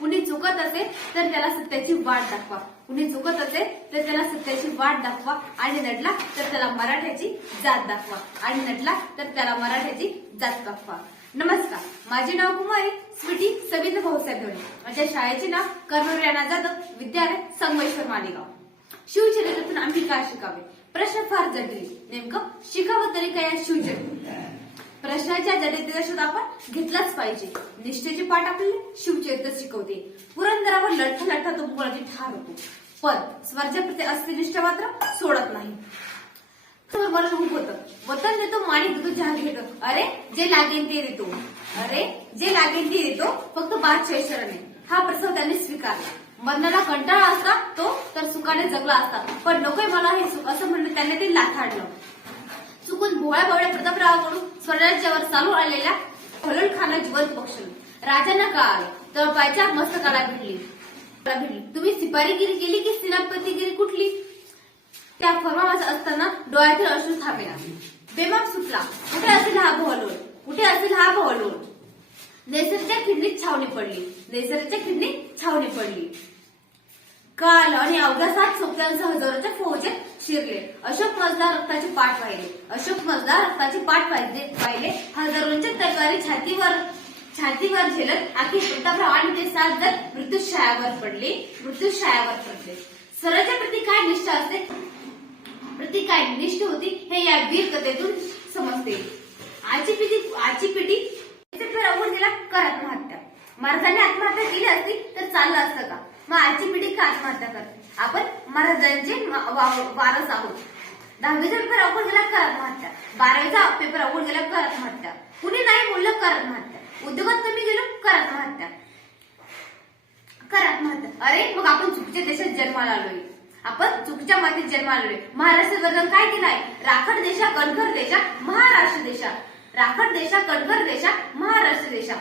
कुणी चुकत असेल तर त्याला सत्याची वाट दाखवा. कुणी चुकत असेल तर त्याला सत्याची वाट दाखवा. आणि नटला तर त्याला मराठ्याची जात दाखवा. आणि नटला तर त्याला मराठ्याची जात दाखवा. नमस्कार. माझे नाव कुमारी स्वीटी सविता भाऊसाहेब धोळे माझ्या शाळेचे नाव कर्मवीर राणा जाधव. विद्यालय संगमेश्वर मालेगाव. शिवचरित्रातून आम्ही काय शिकावे. प्रश्न फार जटिल. नेमकं शिकावं तरी काय शिवचरित्र प्रश्नाच्या जटिलतेचा शोध आपण घेतलाच पाहिजे. निष्ठेचे पाठ आपल्याला शिवचरित्र शिकवते. पुरंदरावर लढता लढता तो मुलाची ठार होतो. पण स्वराज्या प्रती निष्ठा मात्र सोडत नाही. वतन देतो माणिक देतो जहाज घेतो. अरे जे लागेल ते देतो. अरे जे लागेल ते देतो. फक्त बादशाही हा प्रसंग त्यांनी स्वीकारला. मरणाला कंटाळा असता तो तर सुखाने जगला असता. पण नकोय मला हे सुख असं म्हणणं त्यांनी ते लाथाडलं. चुकून भोळ्या भोळ्या प्रतापरावाकडून स्वराज्यावर चालू आलेल्या फलोल खाना जिवंत पक्षी राजांना कळालं तळपायच्या मस्तकाला भिडली. भिडली. तुम्ही सिपारीगिरी केली की सेनापतीगिरी कुठली? त्या फर्मावास असताना डोळ्यातील अश्रू थांबला बेमाप सुटला. कुठे असेल हा भोलोल कुठे असेल हा भोलोल नैसर्गच्या खिडणीत छावणी पडली. नैसर्गच्या खिडणीत छावणी पडली. काल आणि अवघ्या सात सोप्यांसह हजारोच्या फौजेत शिरले. अशोक मजदार रक्ताचे पाठ पाहिले. अशोक मजदार रक्ताचे पाठ पाहिले हजारोंच्या तलवारी छातीवर छातीवर झेलत आखी प्रतापराव आणि ते सात जण मृत्यूशयावर पडले. मृत्यूशयावर पडले. स्वराज्या प्रती काय निष्ठा असते? प्रती काय निष्ठ होती? हे या वीर कथेतून समजते. आजची पिढी आजची पिढी अवघड गेला कर आत्महत्या महाराजांनी आत्महत्या केली असती तर चाललं असतं का? मग आजची पिढी का आत्महत्या करते. आपण महाराजांचे वारस आहोत. दहावीचा पेपर अवघड गेला कर आत्महत्या बारावीचा पेपर अवघड गेला कर आत्महत्या कुणी नाही बोललं कर आत्महत्या उद्योगात कमी गेलो कर आत्महत्या कर आत्महत्या अरे मग आपण चुकीच्या देशात जन्माला आलोय. आपण चुकीच्या मातीत जन्माला आलोय. महाराष्ट्र वर्धन काय केलंय राखड देशा कणखर देशा महाराष्ट्र देशा. राखड देशा कणखर देशा महाराष्ट्र देशा.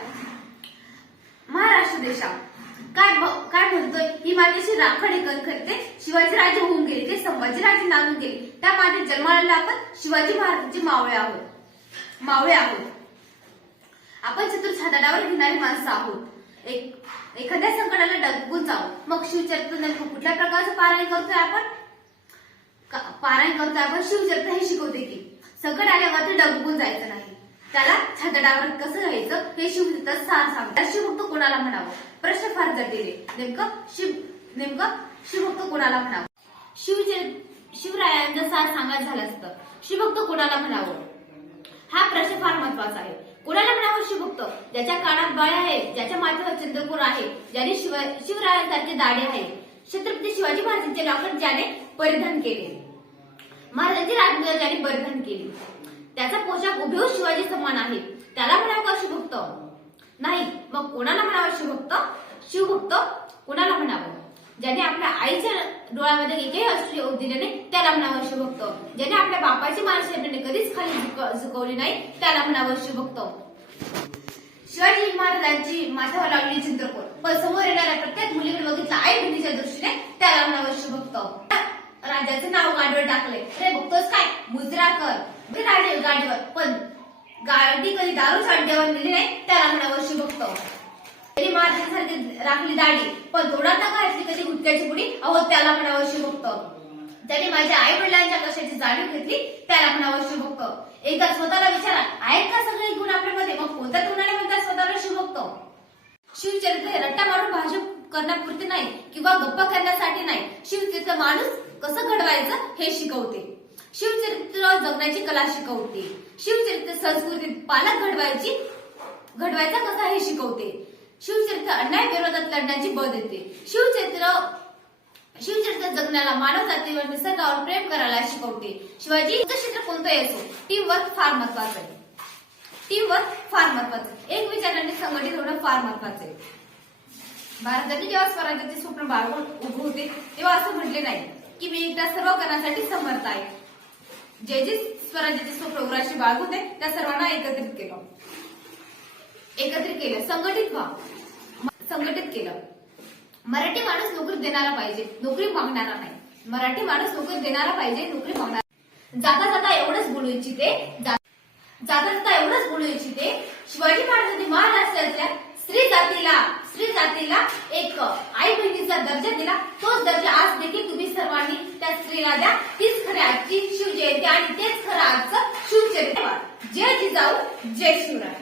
महाराष्ट्र देशा. काय काय मातेची राखड हे कणखर शिवाजी राजे होऊन गेले ते संभाजी राजे नांदून गेले. त्या मातीत जन्माला आपण शिवाजी महाराजांचे मावळे आहोत. मावळे आहोत. आपण चतुर छाताडावर घेणारी माणसं आहोत. एक एखाद्या संकटाला डगून जाऊ. मग शिवचरित्र कुठल्या प्रकारचं पारायण करतोय आपण? का- पारायण करतोय आपण? शिवचरित्र हे शिकवते की संकट आल्यावरती डगबून जायचं नाही. त्याला छातडावर कसं राहायचं हे शिवचरित्र सार सांगतात शिवभक्त कोणाला म्हणावं? प्रश्न फार जटिल आहे. नेमकं शिव नेमकं शिवभक्त कोणाला म्हणावं? शिवचरित्र शिवरायांचं सार सांगायचं झालं असतं. शिवभक्त कोणाला म्हणावं? हा प्रश्न फार महत्त्वाचा आहे. कोणाला म्हणावं शिवभक्त? ज्याच्या काळात बाळ आहे ज्याच्या माथ्यावर चंद्रपूर आहे ज्याने शिवरायांसारखे दाढे आहे. छत्रपती शिवाजी महाराजांचे लाकड ज्याने परिधान केले. महाराजांची राजमुद्रा ज्याने परिधान केली. त्याचा पोशाख उभे शिवाजी समान आहे त्याला म्हणावं का शिवभक्त? नाही मग कोणाला म्हणावं शिवभक्त? शिवभक्त कोणाला म्हणावं? ज्याने आपल्या आईच्या डोळ्यामध्ये एकही अश्रू येऊ दिले नाही त्याला म्हणावं शिवभक्त. ज्याने आपल्या बापाची मानसिकतेने कधीच खाली झुक- झुकवली नाही त्याला म्हणावं शिवभक्त. शिवाजी महाराजांची माथ्यावर लावलेली चित्रकोट पण समोर येणाऱ्या प्रत्येक मुलीकडे बघितलं आई बहिणीच्या दृष्टीने त्याला म्हणावं शिवभक्त. राजाचे नाव गाडीवर टाकले अरे बघतोस काय? मुजरा कर राजे गाडीवर. पण गाडी कधी दारू अड्ड्यावर नेली नाही त्याला म्हणावं बघतो तरी महाराजांसारखी राखली दाढी पण तोडा घातली कधी गुटक्याची पुडी अहो त्याला म्हणावं बघतो त्याने माझ्या आई वडिलांच्या कशाची जाणीव घेतली त्याला म्हणावं शिवभक्त एकदा स्वतःला विचारा आहेत का सगळे गुण आपल्यामध्ये? मग कोणत्या गुणाने म्हणतात स्वतःला बघतो शिवचरित्र हे रट्टा मारून भाजप करण्यापुरते नाही किंवा गप्पा करण्यासाठी नाही. शिवचरित्र माणूस कसं घडवायचं हे शिकवते. शिवचरित्र जगण्याची कला शिकवते. शिवचरित्र संस्कृतीत पालक घडवायची घडवायचा कसा हे शिकवते. शिवचरित्र अन्याय विरोधात लढण्याची बळ देते. शिवचरित्र शिवचरित्र जगण्याला मानव जातीवर निसर्गावर प्रेम करायला शिकवते. शिवाजी क्षेत्र कोणतंही असो टीम वर्क फार महत्वाचं आहे. टीम वर्क फार महत्वाचं आहे. एक विचाराने संघटित होणं फार महत्वाचं आहे. भारताने जेव्हा स्वराज्याचे स्वप्न बाळगून उभे होते तेव्हा असं म्हटले नाही की मी एकदा सर्व करण्यासाठी समर्थ आहे. जे जे स्वराज्याचे स्वप्न भाग होते त्या सर्वांना एकत्रित केलं. एकत्रित केलं. संघटित व्हा. संघटित केलं. मराठी माणूस नोकरी देणारा पाहिजे नोकरी मागणारा नाही. मराठी माणूस नोकरी देणारा पाहिजे नोकरी मागणार जाता जाता एवढंच बोलू इच्छिते जाता जाता एवढंच बोलू इच्छिते शिवाजी महाराजांनी महाराष्ट्रातल्या स्त्री जातीला स्त्री जातीला एक आई बहिणीचा दर्जा दिला तोच दर्जा आज देखील त्या स्त्रीला द्या. तीच खरी आजची शिवजयंती आणि तेच खरं आजचं शिवचरित्र जय जिजाऊ जय शिवराय.